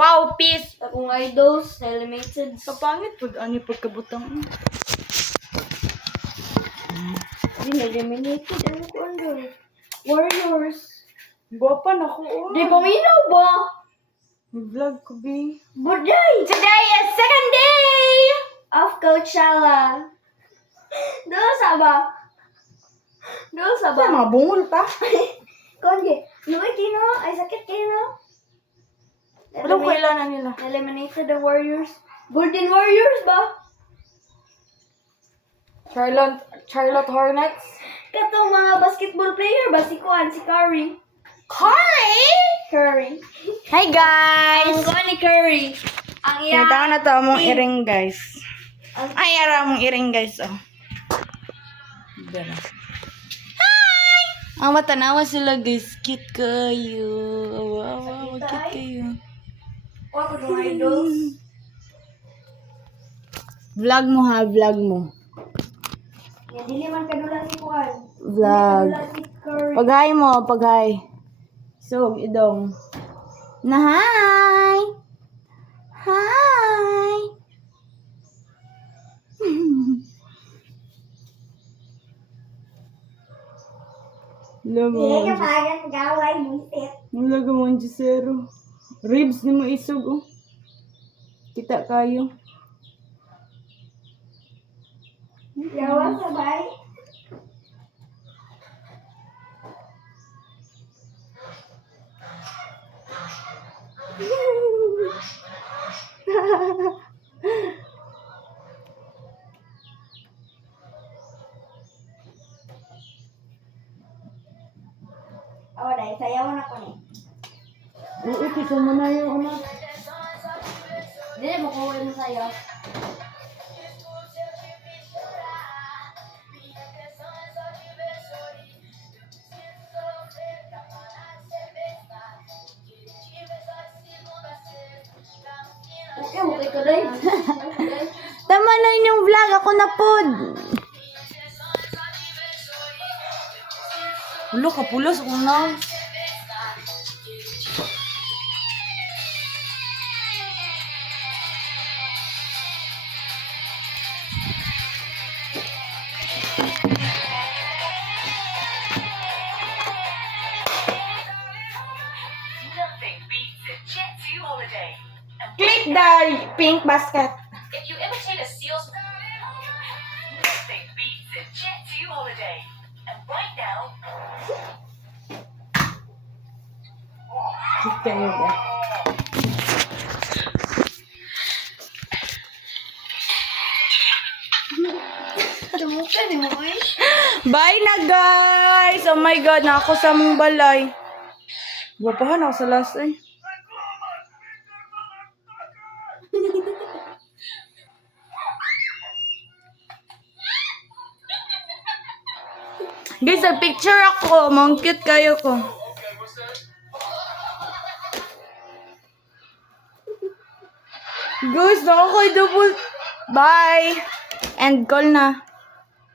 Wow, peace! Akong idols, elevated. Kapangit po, ano yung pagkabutang? Hindi na eliminated. Ano ko ano? Warriors. Guwapa na ko, oh. Di paminaw ba? Vlog ko, B. Buday! Today is second day! Of Coachella. Doon sa ba? Doon sa ba? Sa mga bungol pa. Konje, luwit no? Ay sakit kayo no? Walang kailangan nila. Eliminated the Warriors. Golden Warriors ba? Charlotte Hornets. Katong mga basketball player ba? Si Kuan, si Curry. Curry. Hi, guys! Ang Kuan ni Curry. Ang iya. Kita na to among iring, guys. Ang- Ay, ara among iring, guys, oh. Dala. Hi! Ang matanawa sila, guys. Cute kayo. Wow, cute kayo. O, ako ng idols. Vlog mo, ha? Vlog mo. Yan, dili man kadula si Kuan. Vlog. Kadula si Curry. Pag-hi mo, pag-hi. So, idong. Na hi! Hi! Logo mo. kapagan gaway, buisit. Logo mo ang Gisero. Ribs ni mo isog, oh. Kita kayo. Gawa sabay. Oh, dahil sayawan ako ni. Oo, kita mo na yung ano. Dili mo kuha mo sayaw. Okay, okay ka dahil. Tama na yung vlog. Ako na pod. Ulo, kapulos ko na. Nothing beats a jet to holiday. And Click the pink basket. if you imitate a seal's nothing beats a jet to holiday. And right now, Click kayo ba? Tumuka ni mo eh. Bye na, guys! Oh my God, na ako sa mong balay. Wapahan ako sa last, eh. Guys, picture ako. Mong cute kayo ko. Guys, ako kay double. Bye! And call na.